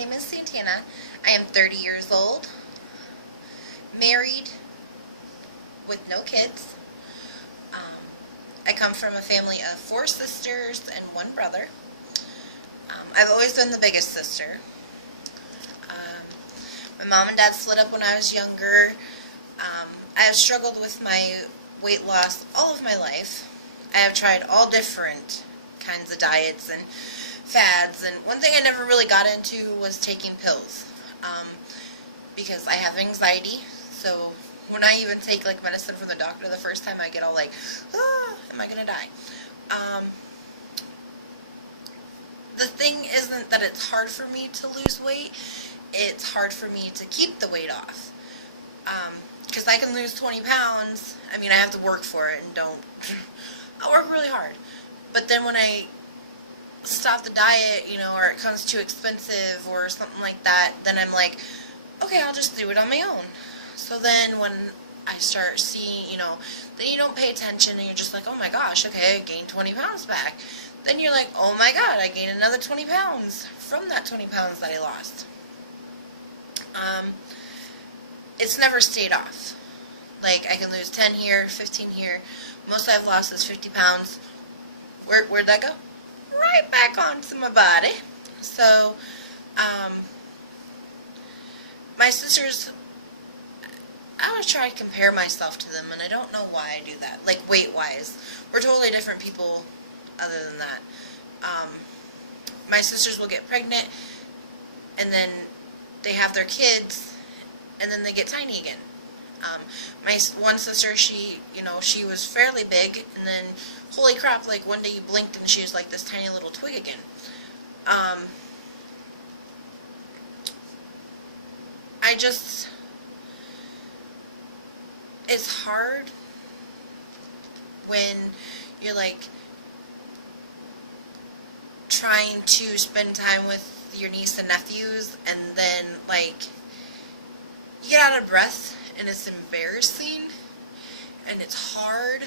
name is Santana. I am 30 years old, married, with no kids. I come from a family of 4 sisters and 1 brother. I've always been the biggest sister. My mom and dad split up when I was younger. I have struggled with my weight loss all of my life. I have tried all different kinds of diets and fads, and one thing I never really got into was taking pills, because I have anxiety. So when I even take like medicine from the doctor the first time, I get all like, am I gonna die? The thing isn't that it's hard for me to lose weight, it's hard for me to keep the weight off. Because I can lose 20 pounds, I mean, I have to work for it and I work really hard. But then when I stop the diet, or it comes too expensive or something like that, then I'm like, okay, I'll just do it on my own. So then when I start seeing, then you don't pay attention and you're just like, oh my gosh, okay, I gained 20 pounds back. Then you're like, oh my god, I gained another 20 pounds from that 20 pounds that I lost. It's never stayed off. Like, I can lose 10 here, 15 here. Most I've lost is 50 pounds. Where'd that go? Right back onto my body. So, my sisters, I always try to compare myself to them, and I don't know why I do that. Like, weight-wise. We're totally different people other than that. My sisters will get pregnant, and then they have their kids, and then they get tiny again. My one sister, she was fairly big, and then, holy crap, like, one day you blinked and she was like this tiny little twig again. It's hard when you're, like, trying to spend time with your niece and nephews, and then, like, you get out of breath, and it's embarrassing, and it's hard.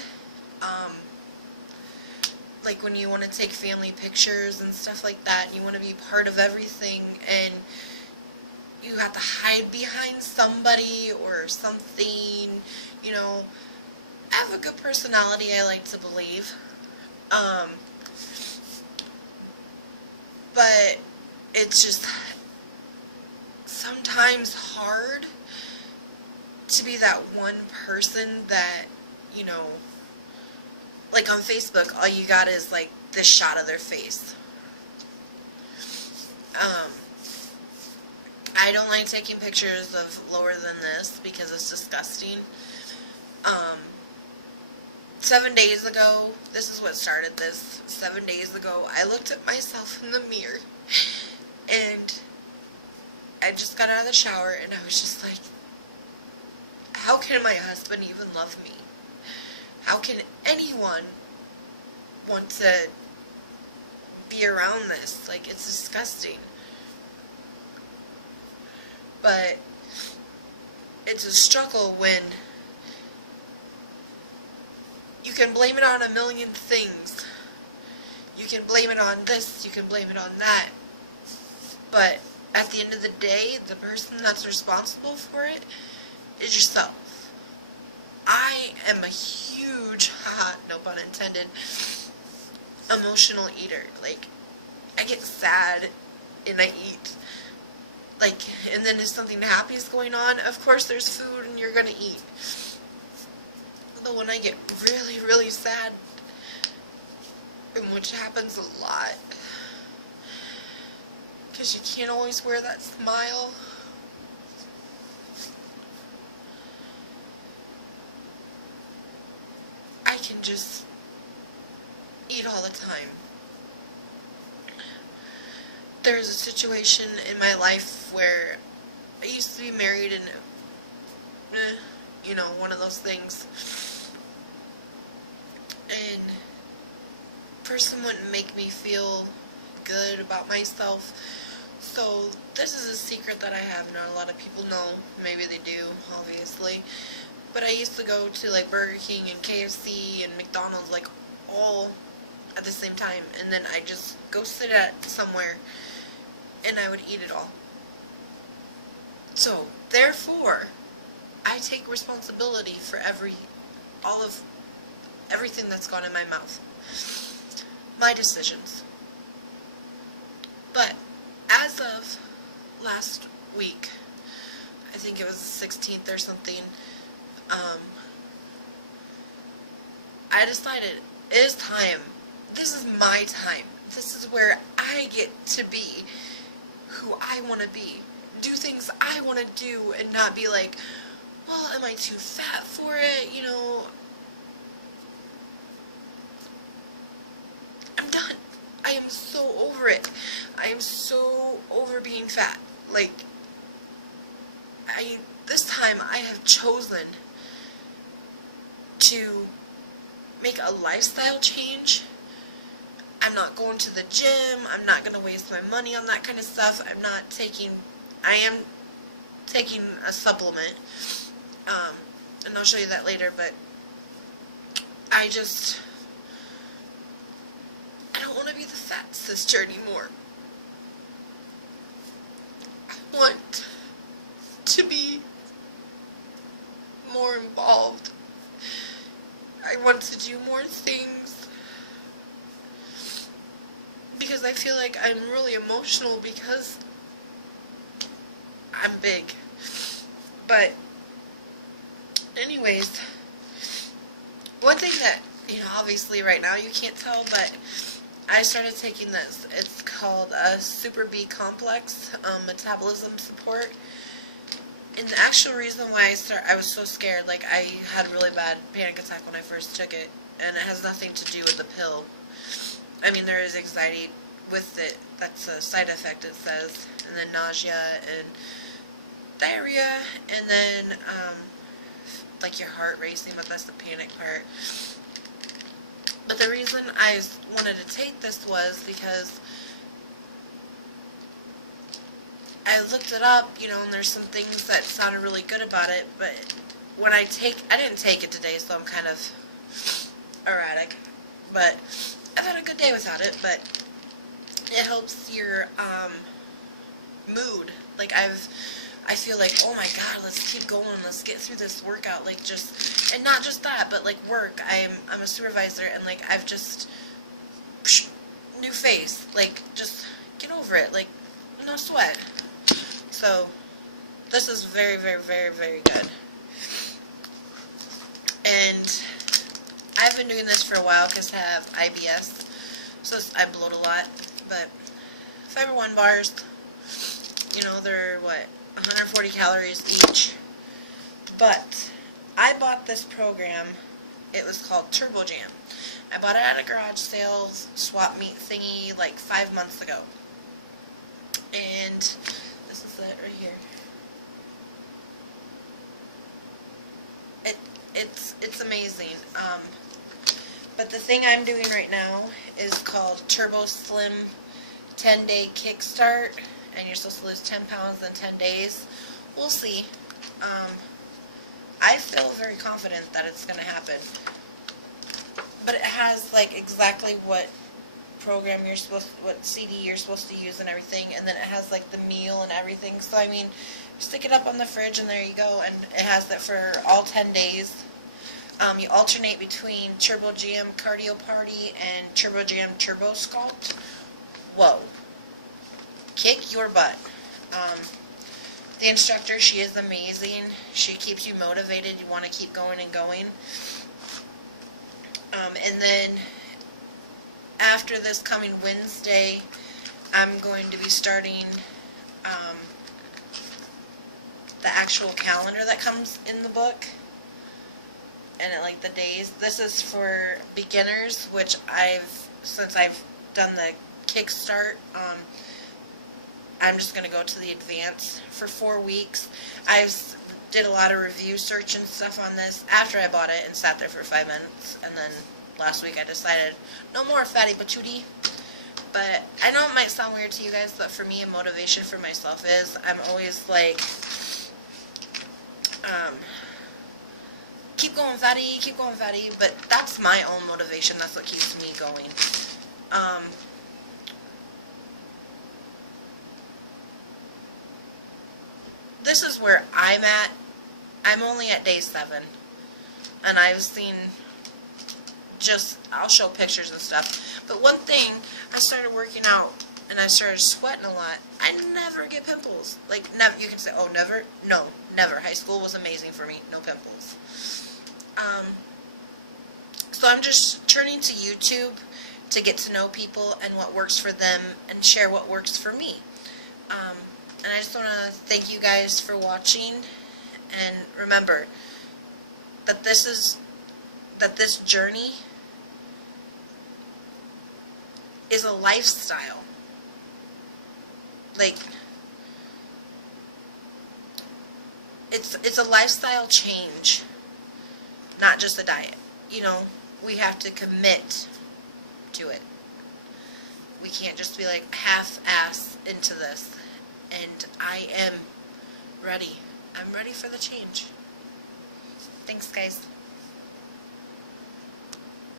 Like, when you want to take family pictures and stuff like that, and you want to be part of everything, and you have to hide behind somebody or something, I have a good personality, I like to believe. But it's just sometimes hard to be that one person that, like on Facebook, all you got is like this shot of their face. I don't like taking pictures of lower than this because it's disgusting. 7 days ago, this is what started this. 7 days ago, I looked at myself in the mirror, and I just got out of the shower, and I was just like, how can my husband even love me? How can anyone want to be around this? Like, it's disgusting. But it's a struggle when you can blame it on a million things. You can blame it on this, you can blame it on that. But at the end of the day, the person that's responsible for it is yourself. I am a huge, no pun intended, emotional eater. Like, I get sad and I eat. Like, and then if something happy is going on, of course there's food and you're gonna eat. But when I get really, really sad, and which happens a lot, because you can't always wear that smile, I can just eat all the time. There's a situation in my life where I used to be married and, one of those things. And a person wouldn't make me feel good about myself. So this is a secret that I have. Not a lot of people know. Maybe they do, obviously. But I used to go to like Burger King and KFC and McDonald's like all at the same time. And then I just go sit at somewhere and I would eat it all. So, therefore, I take responsibility for everything that's gone in my mouth. My decisions. But, as of last week, I think it was the 16th or something, I decided it is time. This is my time. This is where I get to be who I want to be. Do things I want to do and not be like, well, am I too fat for it? You know, I'm done. I am so over it. I am so over being fat. Like, this time I have chosen to make a lifestyle change. I'm not going to the gym. I'm not going to waste my money on that kind of stuff. I am taking a supplement. And I'll show you that later, but I don't want to be the fat sister anymore. I want to be more involved. I want to do more things. Because I feel like I'm really emotional because I'm big. But anyways, one thing that, obviously right now you can't tell, but I started taking this. It's called a Super B Complex Metabolism Support. And the actual reason why I was so scared, like I had a really bad panic attack when I first took it, and it has nothing to do with the pill. I mean, there is anxiety with it. That's a side effect, it says, and then nausea and diarrhea, and then like your heart racing, but that's the panic part. But the reason I wanted to take this was because I looked it up, and there's some things that sounded really good about it, but when I didn't take it today, so I'm kind of erratic, but I've had a good day without it. But it helps your mood. Like I feel like, oh my god, let's keep going, let's get through this workout, and not just that, but like work. I'm a supervisor, and like I've just new face, like just get over it, like no sweat. So this is very, very, very, very good. And I've been doing this for a while because I have IBS, so I bloat a lot. But Fiber One bars, they're 140 calories each. But I bought this program. It was called Turbo Jam. I bought it at a garage sale swap meet thingy like 5 months ago. And this is it right here. It's amazing. But the thing I'm doing right now is called Turbo Slim 10-Day Kickstart, and you're supposed to lose 10 pounds in 10 days. We'll see. I feel very confident that it's going to happen. But it has like exactly what what CD you're supposed to use and everything, and then it has like the meal and everything. So I mean, stick it up on the fridge and there you go, and it has that for all 10 days. You alternate between Turbo Jam Cardio Party and Turbo Jam Turbo Sculpt. Whoa. Kick your butt. The instructor, she is amazing. She keeps you motivated. You want to keep going and going. And then after this coming Wednesday, I'm going to be starting the actual calendar that comes in the book, and like the days. This is for beginners, which since I've done the Kickstart, I'm just going to go to the advanced for 4 weeks. I did a lot of review search and stuff on this after I bought it and sat there for 5 minutes, and then last week I decided no more fatty patootie. But I know it might sound weird to you guys, but for me, a motivation for myself is I'm always like, keep going fatty, but that's my own motivation. That's what keeps me going. This is is where I'm at. I'm only at day 7. And I've seen I'll show pictures and stuff. But one thing, I started working out and I started sweating a lot. I never get pimples. Like, never. You can say, oh, never? No, never. High school was amazing for me. No pimples. So I'm just turning to YouTube to get to know people and what works for them and share what works for me. And I just want to thank you guys for watching. And remember that this journey is a lifestyle. Like, it's a lifestyle change, not just a diet. You know, we have to commit to it. We can't just be like half-ass into this. And I am ready. I'm ready for the change. Thanks, guys.